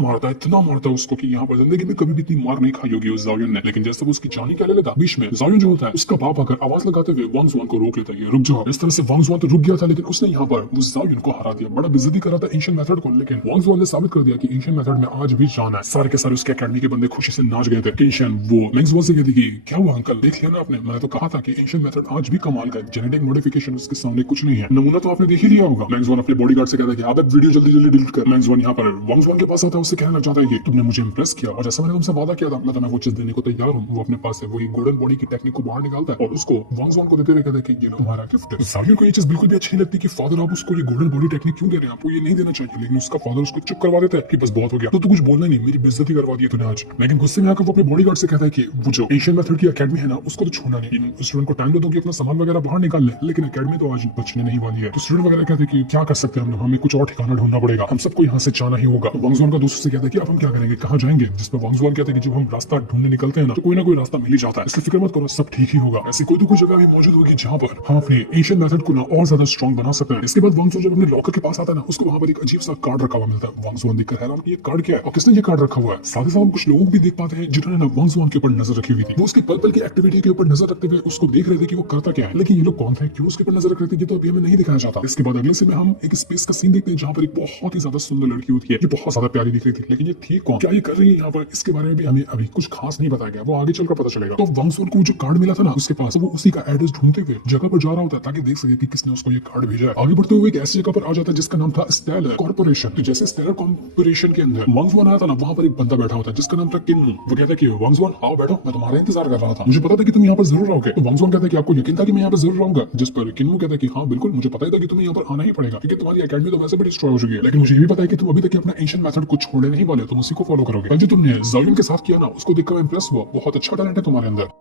मारता है उसको कि यहाँ पर जिंदगी में कभी भी इतनी मार नहीं खाई होगी उस जाओयुन ने। लेकिन जैसे वो उसकी जान ही क्या ले लेता, बीच में जाओयुन जो होता है उसका बाप आकर आवाज लगाते हुए वांग जुआन को रोक लेता है, रुक जाओ। इस तरह से वांग जुआन तो रुक गया था, लेकिन उसने यहाँ पर उस जाओयुन को हरा दिया। बड़ा बेइज्जती कर रहा था एंशिएंट मेथड को, लेकिन वांग जुआन ने साबित कर दिया कि एंशिएंट मेथड में आज भी जान है। सारे के सारे उसके एकेडमी के बंदे खुशी से नाच गए थे। केंशियन वो मेंग्स वॉल से कहती कि क्या हुआ अंकल, देख लिया ना आपने, मैंने तो कहा था कि एंशिएंट मेथड आज भी कमाल का है, जेनेटिक मॉडिफिकेशन उसके सामने कुछ नहीं है, नमूना तो आपने देख ही लिया होगा। मेंग्स वॉल अपने बॉडीगार्ड से कहता है कि आप वीडियो जल्दी जल्दी डिलीट कर। मेंग्स वॉल यहाँ पर वांग जुआन के पास आता है, उससे कहने लग जाता है कि तुमने मुझे इंप्रेस किया और जैसा मैंने तुमसे वादा किया था मैं वो चीज देने को तैयार हूँ। वो अपने पास है वही गोल्डन बॉडी की टेक्निक को बाहर निकालता है और उसको वांग जुआन को देते हुए कहता है कि ये लो तुम्हारा गिफ्ट है। जाओयुन को ये चीज बिल्कुल भी अच्छी नहीं लगती कि फादर आप उसको ये गोल्डन बॉडी टेक्निक क्यों दे रहे हैं, आपको ये नहीं देना चाहिए। लेकिन उसका फादर उसको चुप करवा देता है कि बस बहुत हो गया, तो तू कुछ बोलना नहीं, मेरी बेइज्जती करवा दी तूने आज। लेकिन गुस्से में आकर वो अपने बॉडीगार्ड से कहता है कि वो जो एंशिएंट मेथड की एकेडमी है ना उसको तो छूना नहीं, स्टूडेंट को टाइम दे दो कि अपना सामान वगैरह बाहर निकाल ले, लेकिन एकेडमी तो आज बचने नहीं वाली है। तो स्टूडेंट वगैरह कहते हैं कि क्या कर सकते हैं हम, हमें कुछ और ठिकाना ढूंढना पड़ेगा, हम सबको यहाँ से जाना ही होगा। वांग जुआन का दोस्त से कहता है कि अब हम क्या करेंगे, कहाँ जाएंगे। जिस पर वांग जुआन कहते हैं कि जब हम रास्ता ढूंढने निकलते हैं ना तो कोई ना कोई रास्ता मिल ही जाता है, इसलिए फिक्र मत करो, सब ठीक ही होगा। ऐसी कोई तो कोई जगह भी मौजूद होगी जहाँ पर हम अपने एंशिएंट मेथड को ना और ज्यादा स्ट्रॉन्ग बना सकते हैं। इसके बाद वांग जुआन जब अपने लॉकर के पास आता है ना उसको वहाँ पर एक अजीब सा कार्ड रखा हुआ मिलता है। वांग जुआन देखकर हैरान कि ये कार्ड क्या है और किसने ये कार्ड रखा हुआ है। साथ ही साथ हम कुछ लोगों को भी देख पाते हैं जिन्होंने ना वांग जुआन के ऊपर नजर रखी हुई थी। वो उसकी पल पल की एक्टिविटी के ऊपर नजर रखते हुए उसको देख रहे थे कि वो करता क्या है, लेकिन ये लोग कौन थे, क्यों उसके ऊपर नजर रख रहे थे, ये तो अभी हमें नहीं दिखाया जाता। इसके बाद अगले सीन में हम एक स्पेस का सीन देखते हैं जहाँ पर एक बहुत ही ज्यादा सुंदर लड़की होती है, ये बहुत ज्यादा प्यारी दिख रही थी, लेकिन ये थी कौन, क्या ये कर रही है यहाँ पर, इसके बारे में भी हमें अभी कुछ खास नहीं बताया गया, वो आगे चलकर पता चलेगा। तो वांग जुआन को जो कार्ड मिला था ना उसके पास, वो उसी का एड्रेस ढूंढते हुए जगह पर जा रहा होता है ताकि देख सके कि किसने उसको ये कार्ड भेजा है। आगे बढ़ते हुए एक ऐसी जगह पर आ जाता है जिसका नाम था स्टेलर कॉर्पोरेशन। तो जैसे स्टेलर कॉर्पोरेशन के अंदर वांग जुआन आया था ना, वहाँ पर एक बंदा बैठा होता है जिसका नाम था किन्मू। वो कहता है कि वांग जुआन आओ बैठो, मैं तुम्हारा इंतजार कर रहा था, मुझे पता था कि तुम यहाँ पर जरूर आओगे। तो वांग जुआन कहता है कि आपको यकीन था कि मैं यहाँ पर जरूर आऊंगा। जिस पर किन्मू कहता है कि हाँ बिल्कुल, मुझे पता ही था कि तुम्हें यहाँ पर आना ही पड़ेगा क्योंकि तुम्हारी एकेडमी तो वैसे भी डिस्ट्रॉय हो चुकी है, लेकिन मुझे ये भी पता है कि तुम अभी तक अपना एंशिएंट मेथड को छोड़ने नहीं वाले, तुम उसी को फॉलो करोगे। पर जो तुमने जाओयुन के साथ किया ना उसको देखकर मैं इंप्रेस हुआ, बहुत अच्छा टैलेंट है तुम्हारे अंदर।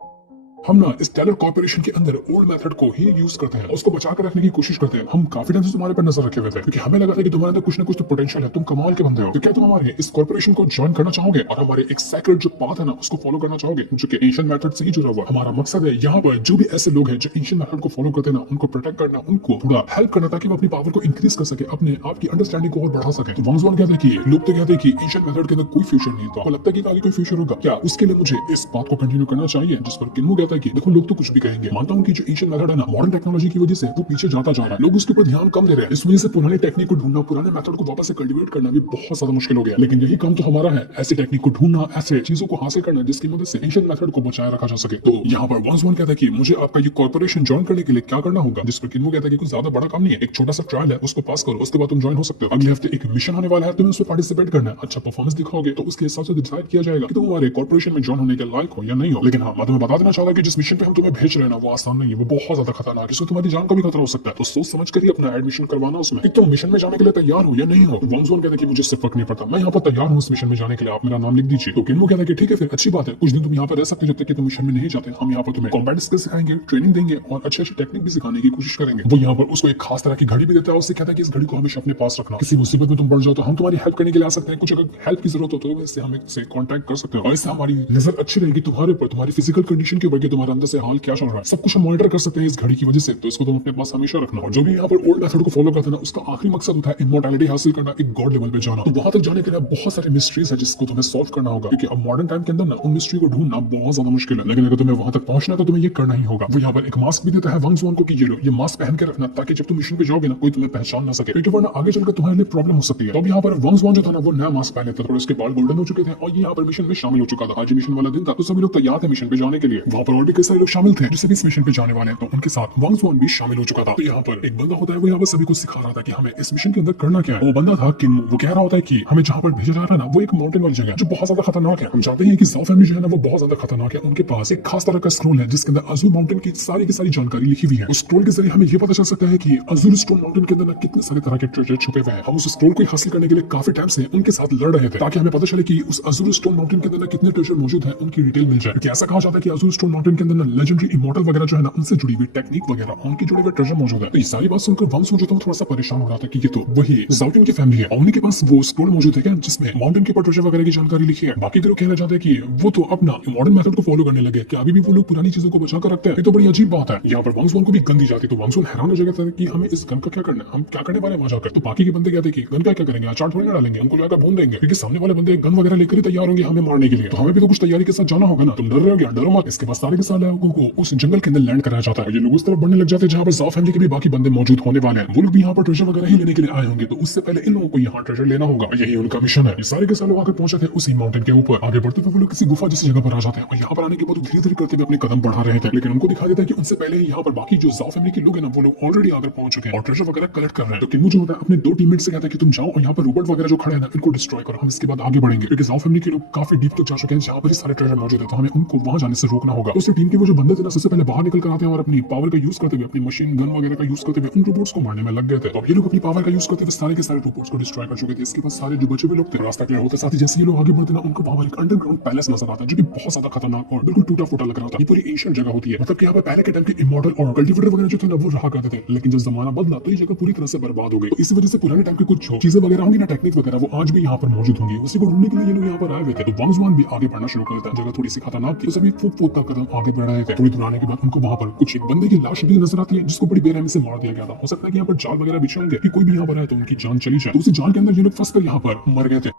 हम ना इस टेलर कॉर्पोरेशन के अंदर ओल्ड मेथड को ही यूज करते हैं, उसको बचा कर रखने की कोशिश करते हैं। हम काफी टाइम से तुम्हारे पर नजर रखे हुए थे क्योंकि हमें लगा था कि तुम्हारे अंदर कुछ ना कुछ तो पोटेंशियल है, तुम कमाल के बंदे हो। तो क्या तुम हमारे इस कॉर्पोरेशन को ज्वाइन करना चाहोगे और हमारे एक सेक्रेट जो पाथ है ना उसको फॉलो करना चाहोगे जो कि एंशिएंट मेथड से ही जुड़ा हुआ। हमारा मकसद है यहाँ पर जो भी ऐसे लोग हैं जो एंशिएंट मेथड को फॉलो करते हैं ना उनको प्रोटेक्ट करना, उनको थोड़ा हेल्प करना ताकि वो अपनी पावर को इंक्रीज कर सके, अपने आप की अंडरस्टैंडिंग को और बढ़ा सके। तो वांग जुआन कहते हैं कि लोग तो कहते हैं कि एंशिएंट मेथड के अंदर कोई फ्यूचर नहीं था, लगता है कि आगे कोई फ्यूचर होगा क्या, उसके लिए मुझे इस बात को कंटिन्यू करना चाहिए। जिस पर किन्मू कहता है कि देखो लोग तो कुछ भी कहेंगे, मानता हूं कि जो एंशिएंट मेथड है ना मॉडर्न टेक्नोलॉजी की वजह से वो पीछे जाता जा रहा है, लोग उसके ऊपर ध्यान कम दे रहे हैं, इस वजह से पुराने टेक्निक को ढूंढना, पुराने मेथड को वापस से कल्टीवेट करना भी बहुत ज्यादा मुश्किल हो गया। लेकिन यही काम तो हमारा है, ऐसी टेक्निक को ढूंढना, ऐसे चीजों को हासिल करना जिसकी मदद से एंशिएंट मेथड को बचाए रखा जा सके। तो यहाँ पर वांग जुआन कहता है कि मुझे आपका ये कॉर्पोरेशन ज्वाइन करने के लिए क्या करना होगा। जिस पर किन्मू कहता है कि कुछ ज्यादा बड़ा काम नहीं है, एक छोटा सा ट्रायल है, उसको पास करो, उसके बाद तुम ज्वाइन हो सकते हो। अगले हफ्ते एक मिशन होने वाला है, तुम्हें उसमें पार्टिसिपेट करना है, अच्छा परफॉर्मेंस दिखाओगे तो उसके हिसाब से डिसाइड किया जाएगा कि तुम हमारे कॉर्पोरेशन में ज्वाइन होने के लायक हो या नहीं हो। लेकिन हाँ, मैं तुम्हें बता देना चाहता कि जिस मिशन पे हम तुम्हें भेज रहे हैं ना वो आसान नहीं है, वो बहुत ज्यादा खतरनाक है, इसमें तुम्हारी जान का भी खतरा हो सकता है। तो सोच समझ कर ही अपना एडमिशन करवाना उसमें कि तुम मिशन में जाने के लिए तैयार हो या नहीं हो। वांग जुआन कहता है कि मुझे इससे फर्क नहीं पड़ता, मैं यहाँ पर तैयार हूँ इस मिशन में जाने के लिए, आप मेरा नाम लिख दीजिए। तो किन्मू कहता है कि ठीक है फिर अच्छी बात है, कुछ दिन तुम यहाँ पर रह सकते हो जब तक कि तुम मिशन में नहीं जाते। हम यहाँ पर तुम्हें कॉम्बैट स्किल सिखाएंगे, ट्रेनिंग देंगे और अच्छी अच्छी टेक्निक भी सिखाने की कोशिश करेंगे। वो यहाँ पर उसको एक खास तरह की घड़ी भी देता है, उससे कहता है कि इस घड़ी को हमेशा अपने पास रखना, किसी मुसीबत में तुम पड़ जाओ तो हम तुम्हारी हेल्प करने के लिए आ सकते हैं, कुछ अगर हेल्प की जरूरत हो तो इससे हमें कॉन्टैक्ट कर सकते हो और इससे हमारी नजर अच्छी रहेगी तुम्हारे ऊपर, तुम्हारी फिजिकल कंडीशन के ऊपर, तुम्हारे अंदर से हाल क्या चल रहा है, सब कुछ हम मॉनिटर कर सकते हैं इस घड़ी की वजह से। तो इसको तुम अपने पास हमेशा रखना। और जो भी यहाँ पर ओल्ड मेथड को फॉलो करते हैं ना उसका आखिरी मकसद होता है इमॉर्टैलिटी हासिल करना, एक गॉड लेवल पे जाना। तो वहां तक जाने के लिए बहुत सारे मिस्ट्रीज है जिसको तुम्हें सॉल्व करना होगा क्योंकि अब मॉडर्न टाइम के अंदर ना उन मिस्ट्री को ढूंढना बहुत ज्यादा मुश्किल है। लेकिन अगर तुम्हें वहां तक पहुंचना है तो तुम्हें ये करना ही होगा। वो यहाँ पर एक मास्क भी देता है वांग जुआन को कि ये लो, ये मास्क पहन के रखना ताकि जब तुम मिशन पे जाओगे ना कोई तुम्हें पहचान ना सके, क्योंकि वरना आगे चलकर तुम्हारे लिए प्रॉब्लम हो सकती है। तो अब यहाँ पर वांग जुआन जो था ना वो नया मास्क पहन लेता था और उसके बाल गोल्डन हो चुके थे और ये यहाँ पर मिशन में शामिल हो चुका था। आज मिशन वाला दिन था तो सभी लोग तैयार थे मिशन पे जाने के लिए। वहां पर और भी कई सारे लोग शामिल थे जिससे भी इस मिशन पे जाने वाले हैं, तो उनके साथ वांग जुआन भी शामिल हो चुका था। तो यहाँ पर एक बंदा होता है, वो यहाँ पर सभी को सिखा रहा था कि हमें इस मिशन के अंदर करना क्या है। वो बंदा था किन्मू। वो कह रहा होता है कि हमें जहाँ पर भेजा जा रहा है ना, वो एक माउंटेन वाली जगह है जो बहुत ज्यादा खतरनाक है। हम जानते हैं कि ज़ाओ फैमिली जो है ना, वो बहुत ज्यादा खतरनाक है। उनके पास एक खास तरह का स्क्रोल है जिसके अंदर अज़ूर माउंटेन की सारी जानकारी लिखी हुई है। उस स्क्रोल के जरिए हमें ये पता चल सकता है कि अज़ूर स्टोन माउंटेन के अंदर कितने सारे तरह के ट्रेजर छुपे हुए हैं। हम उस स्क्रोल को हासिल करने के लिए काफी टाइम से उनके साथ लड़ रहे थे ताकि हमें पता चले कि उस अज़ूर स्टोन माउंटेन के अंदर कितने ट्रेजर मौजूद है, उनकी डिटेल मिल जाए। क्योंकि ऐसा कहा जाता है कि अज़ूर स्टोन माउंटेन के अंदर लेजेंडरी इमॉर्टल वगैरह जो है ना, उनसे जुड़ी हुई टेक्निक वगैरह, उनके जुड़े हुए ट्रेजर मौजूद है। तो ये सारी बात सुनकर वांग जुआन जो था, थोड़ा सा परेशान हो रहा था कि ये तो वही ज़ाओ की फैमिली है और उनके पास वो स्क्रोल मौजूद है क्या जिसमें माउंटेन के ऊपर ट्रेजर वगैरह की जानकारी लिखी है। बाकी के लोग कहना चाहते हैं कि वो तो अपना मॉडर्न मेथड को फॉलो करने लगे, कि अभी भी वो लोग पुरानी चीजों को बचा कर रखते हैं। ये तो बड़ी अजीब बात है। यहाँ पर वांग जुआन को भी गन दी जाती, तो वांग जुआन हैरान हो जाता है कि हमें इस गन का क्या करना है, हम क्या करने वाले हैं वहां जाकर। तो बाकी के बंदे कहते हैं कि गन का क्या करेंगे, अचार थोड़ी ना डालेंगे, हमको जाकर भून देंगे, क्योंकि सामने वाले बंदे गन वगैरह लेकर ही तैयार होंगे हमें मारने के लिए। तो हमें भी तो कुछ तैयारी के साथ जाना होगा ना। तुम डर रहे हो क्या, डरो मत। इसके बाद सारे के सारे लोगों को उस जंगल के अंदर लैंड कराया जाता है। ये लोग उस तरफ बढ़ने लग जाते हैं जहाँ पर ज़ाओ फैमिली के भी बाकी बंदे मौजूद होने वाले हैं। वो लोग भी यहाँ पर ट्रेजर वगैरह ही लेने के लिए आए होंगे, तो उससे पहले इन लोगों को यहाँ ट्रेजर लेना होगा, यही उनका मिशन है। ये सारे के सारे लोग आकर पहुंचे थे उसी माउंटेन के ऊपर। आगे बढ़ते हुए वो लोग किसी गुफा जैसी जगह पर आ जाते हैं और यहाँ पर आने के बाद धीरे धीरे करते हुए अपने कदम बढ़ा रहे थे। लेकिन उनको दिखा देता है कि उनसे पहले ही यहाँ पर बाकी जो ज़ाओ फैमिली के लोग हैं ना, वो लोग ऑलरेडी आकर पहुंच चुके हैं और ट्रेजर वगैरह कलेक्ट कर रहे हैं। तो किन्मू जो होता है अपने 2 टीममेट से कहता है कि तुम जाओ और यहाँ पर रोबोट वगैरह जो खड़े हैं ना, इनको डिस्ट्रॉय करो, हम इसके बाद आगे बढ़ेंगे। क्योंकि ज़ाओ फैमिली के लोग काफी डीप तक जा चुके हैं जहाँ पर सारे ट्रेजर मौजूद है, तो हमें उनको वहां जाने से रोकना होगा। तो उस टीम के वो जो बंदे थे ना, सबसे पहले बाहर निकल कर आते हैं और अपनी पावर का यूज करते हुए, अपनी मशीन गन वगैरह का यूज करते हुए उन रोबोट्स को मारने में लग गए थे। तो ये लोग अपनी पावर का यूज करते हुए सारे के सारे रोबोट्स को डिस्ट्रॉय कर चुके थे। इसके बाद सारे जो बचे हुए लोग थे रास्ता क्लियर होते साथ ही जैसे ये लोग आगे बढ़ते ना, उनको वहां एक अंडरग्राउंड पैलेस नजर आता है जो कि बहुत ज्यादा खतरनाक और बिल्कुल टूटा फूटा लग रहा था। ये पूरी एशियंट जगह होती है, मतलब कि यहाँ पर पहले के टाइम के इमॉर्टल और कल्टिवेटर वगैरह जो थे ना, वो रहा करते थे। लेकिन जब जमाना बदला तो ये जगह पूरी तरह से बर्बाद हो गई। तो इसी वजह से पुराने टाइम की कुछ चीजें वगैरह होंगी ना, टेक्निक वगैरह, वो आज भी यहाँ पर मौजूद होंगी। उसी को ढूंढने के लिए ये लोग यहाँ पर आए हुए थे। तो वांग जुआन भी आगे बढ़ना शुरू कर देता है। जगह थोड़ी सी खतरनाक थी, तो सभी फूट का कदम आगे बढ़ रहे थे। थोड़ी दूर आने के बाद उनको वहां पर कुछ एक बंदे की लाश भी नजर आती है जिसको बड़ी बेरहमी से मार दिया गया था। हो सकता है कि यहाँ पर जाल वगैरह बिछे होंगे कि कोई भी यहाँ पर आए तो उनकी जान चली जाए। तो उसी जाल के अंदर ये लोग फंसकर यहाँ पर मर गए थे।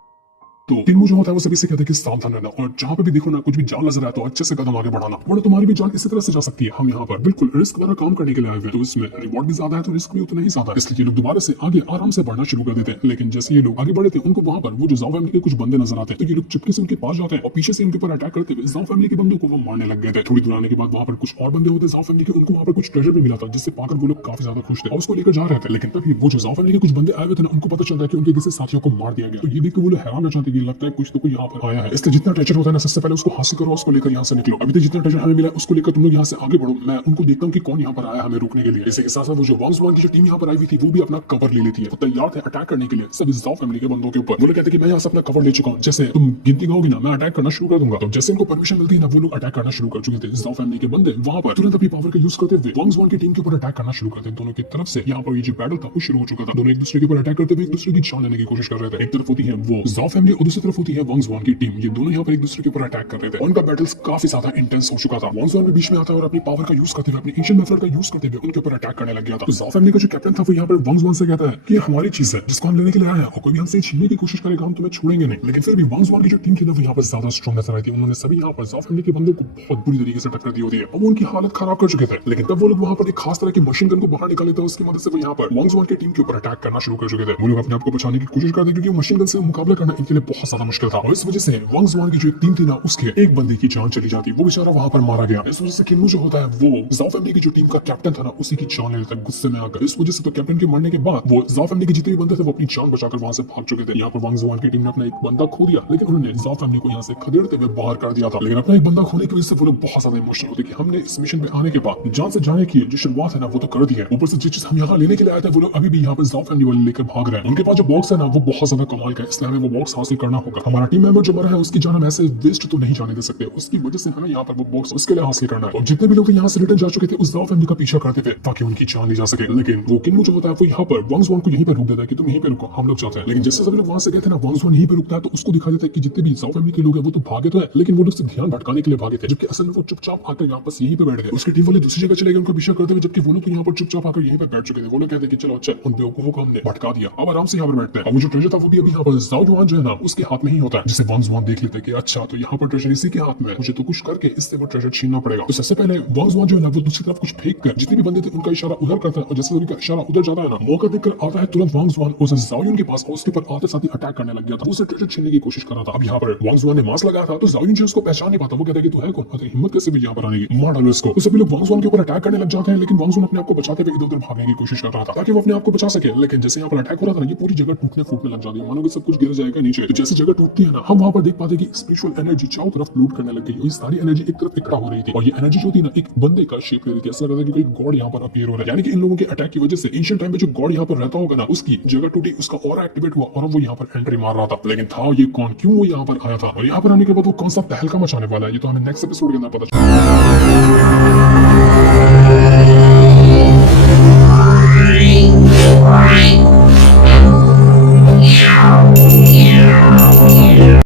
तो किन्मू जो होता है वो सभी से कहते हैं कि सावधान रहना और जहाँ पे भी देखो ना कुछ भी जाल नजर आए तो अच्छे से कदम आगे बढ़ाना, वरना तुम्हारी भी जान इसी तरह से जा सकती है। हम यहाँ पर बिल्कुल रिस्क वाला काम करने के लिए आए हुए, तो इसमें रिवॉर्ड भी ज्यादा है तो रिस्क भी उतना ही ज्यादा है। इसलिए ये लोग दोबारा से आगे आराम से बढ़ना शुरू कर देते हैं। लेकिन जैसे ये लोग आगे बढ़े थे, उनको वहां पर वो जो ज़ाओ फैमिली के कुछ बंदे नजर आते हैं, तो ये लोग चुपके से उनके पास जाते हैं और पीछे से उनके ऊपर अटैक करते हुए ज़ाओ फैमिली के बंदों को वो मारने लग गए थे। थोड़ी दूर आने के बाद वहां पर कुछ और बंदे होते ज़ाओ फैमिली के, उनको वहां पर कुछ ट्रेजर भी मिला था जिससे पाकर वो लोग काफी ज्यादा खुश थे और उसको लेकर जा रहे थे। लेकिन तभी वो जो ज़ाओ फैमिली के कुछ बंदे आए हुए थे ना, उनको पता चलता है कि उनके किसी साथियों को मार दिया गया। तो ये देख के वो लोग हैरान हो जाते हैं कि लगता है कुछ तो कोई यहाँ पर आया है। इसलिए जितना ट्रेजर होता है ना, सबसे पहले उसको हासिल करो, उसको लेकर यहाँ से निकलो। अभी तक जितना ट्रेजर हमें मिला उसको लेकर तुम लोग यहाँ से आगे बढ़ो। मैं उनको देखता हूँ कि कौन यहाँ पर आया हमें रोकने के लिए। इसी के साथ साथ वो जो वांग जुआन की जो टीम यहाँ पर आई हुई थी, वो भी अपना कवर ले लेती है। वो तैयार थे अटैक करने के लिए सभी ज़ाओ फैमिली के बंदों के ऊपर। वो लोग कहते हैं कि मैं यहाँ से अपना कवर ले चुका हूँ, जैसे तुम गिनती गाओगी ना, मैं अटैक करना शुरू कर दूंगा। तो जैसे उनको परमिशन मिलती है ना, वो लोग अटैक करना शुरू कर चुके थे। ज़ाओ फैमिली के बंदे वहां पर तुरंत अपनी पावर का यूज करते हुए वांग जुआन की टीम के ऊपर अटैक करना शुरू करते। दोनों की तरफ से यहाँ पर ये जो बैटल था वो शुरू हो चुका था। दोनों एक दूसरे के ऊपर अटैक करते हुए एक दूसरे की जान लेने की कोशिश कर रहे थे। एक तरफ होती है वो ज़ाओ फैमिली और दूसरी तरफ होती है वांग जुआन की टीम। ये दोनों यहाँ पर एक दूसरे के ऊपर अटैक कर रहे थे। उनका बैटल्स काफी ज्यादा इंटेंस हो चुका था। वांग जुआन भी बीच में आता है और अपनी पावर का यूज करते हुए, अपनी एंशिएंट मेथड का यूज करते हुए उनके ऊपर अटैक करने लग गया था। तो ज़ाओ फैमिली का जो कैप्टन था वो यहाँ पर वांग जुआन से कहता है कि ये हमारी चीज है जिसको हम लेने के लिए आए हैं और कोई भी हमसे छीनने की कोशिश करेगा हम तुम्हें छोड़ेंगे नहीं। लेकिन फिर भी वांग जुआन की जो टीम थी ना, वो यहाँ पर ज्यादा स्ट्रॉन्ग नजर आई थी। उन्होंने सभी यहाँ पर ज़ाओ फैमिली के बंदों को बहुत बुरी तरीके से टक्कर दी होती है और वो उनकी हालत खराब कर चुके थे। लेकिन तब वो लोग वहाँ पर एक खास तरह की मशीन गन को बाहर निकाले थे, उसकी मदद से वो यहाँ पर वांग जुआन की टीम के ऊपर अटैक करना शुरू कर चुके थे। वो लोग अपने आप को बचाने की कोशिश करते क्योंकि मशीन गन से मुकाबला करना इनके लिए बहुत ज्यादा मुश्किल था और इस वजह से वांग जुआन की जो टीम थी ना, उसके एक बंदे की जान चली जाती, वो बेचारा वहां पर मारा गया। इस वजह से किन्मू जो होता है वो ज़ाओ फैमिली की जो टीम का कैप्टन था ना, उसी की जान ले लेता है गुस्से में आकर। इस वजह से तो कैप्टन के मरने के बाद वो ज़ाओ फैमिली के जितने भी बंदे थे वो अपनी जान बचाकर वहां से भाग चुके थे। यहाँ पर वांग जुआन की टीम ने अपना एक बंदा खो दिया, लेकिन उन्होंने ज़ाओ फैमिली को यहाँ से खदेड़ते हुए बाहर कर दिया था। लेकिन अपना एक बंदा खोने की वजह से वो लोग बहुत ज्यादा इमोशनल होते कि हमने इस मिशन पे आने के बाद जान से जाने की जो शुरुआत है ना, वो तो कर दी है। ऊपर से जिस चीज हम यहाँ लेने के लिए आए थे वो लोग अभी भी यहाँ पर ज़ाओ फैमिली वाले लेकर भाग रहे हैं। उनके पास जो बॉक्स है ना, वो बहुत ज्यादा कमाल का है, इसलिए हमें वो बॉक्स हासिल करना होगा। हमारा टीम मेंबर जो मरा है उसकी जान हम ऐसे वेस्ट तो नहीं जाने दे सकते, उसकी वजह से हमें यहाँ पर वो बॉक्स उसके लिए हासिल करना है। और जितने भी लोग यहाँ से रिटर्न जा चुके थे उस ज़ाओ फैमिली का पीछा करते थे ताकि उनकी जान ली जा सके। लेकिन वो किन्मू जो होता है वो यहाँ पर वांग जुआन को यहीं पर रोक देता है कि तुम यहीं पे रुको, हम लोग चलते हैं। लेकिन जैसे सभी लोग वहां से गए थे ना, वांग जुआन यहीं पे रुकता है तो उसको दिखा देता है कि जितने भी ज़ाओ फैमिली के लोग हैं वो तो भागे तो है, लेकिन वो लोग से ध्यान भटकाने के लिए भागे थे, जबकि असल में वो चुपचाप आकर वापस यहीं पे बैठ गए। उसकी टीम वाले दूसरी जगह चले गए उनको पीछा करते हुए, जबकि वो लोग यहाँ पर चुपचाप आकर यहीं पे बैठ चुके थे। वो लोग कहते हैं कि चलो अच्छा, उन बेवकूफों को हमने भटका दिया, अब आराम से यहाँ पर बैठते हैं। और वो जो ट्रेजर था वो भी अभी यहाँ पर ज़ाओ जुआन जो है ना, उसके उसके हाथ में ही होता है, जिसे वांग जुआन देख लेते हैं कि अच्छा तो यहाँ पर ट्रेजर इसी के हाथ में है, मुझे तो कुछ करके इससे वो ट्रेजर छीनना पड़ेगा। तो सबसे पहले वांग जुआन जो है ना वो दूसरी तरफ कुछ फेंक कर जितने भी बंदे थे उनका इशारा उधर करता है, और जैसे सभी का इशारा उधर जाता है ना, मौका देखकर आता है तुरंत वांग जुआन उस ज़ाओयुन के पास और उसके ऊपर आते साथ ही अटैक करने लग गया था। वो उसे ट्रेजर छीनने की कोशिश कर रहा था। अब यहाँ पर वांग जुआन ने मास्क लगाया था तो ज़ाओयुन जी उसको पहचान नहीं पाता। वो कहता है कि तू है कौन, अरे हिम्मत कैसे भी यहाँ पर आने की, मार डालो इसको। तो सभी लोग वांग जुआन के ऊपर अटैक करने लग जाते हैं, लेकिन वांग जुआन अपने आप को बचाते हुए इधर-उधर भागने की कोशिश कर रहा था ताकि वो अपने आप को बचा सके। लेकिन जैसे यहाँ पर अटैक हो रहा था ना, ये पूरी जगह टूटने फूटने लग जाती है, मानो कि सब कुछ गिर जाएगा नीचे। तो जैसे जगह टूटती है ना, हम वहाँ पर देख पाते हैं कि स्पिरिचुअल एनर्जी चारों तरफ फ्लूट करने लग गई और ये सारी एनर्जी एक तरफ इकट्ठा हो रही थी, और ये एनर्जी जो थी ना एक बंदे का शेप ले रही थी। ऐसा लग रहा था कि कोई गॉड यहाँ पर अपीयर हो रहा है, यानी कि इन लोगों के अटैक की वजह से एंशिएंट टाइम में जो गॉड यहाँ पर रहता होगा ना, उसकी जगह टूटी, उसका ऑरा एक्टिवेट हुआ और वो यहाँ पर एंट्री मार रहा था। लेकिन था ये कौन, क्यों वो यहाँ पर आया था, और यहाँ पर आने के बाद वो कौन सा तहलका मचाने वाला है, ये तो हमें नेक्स्ट एपिसोड के अंदर पता चलेगा।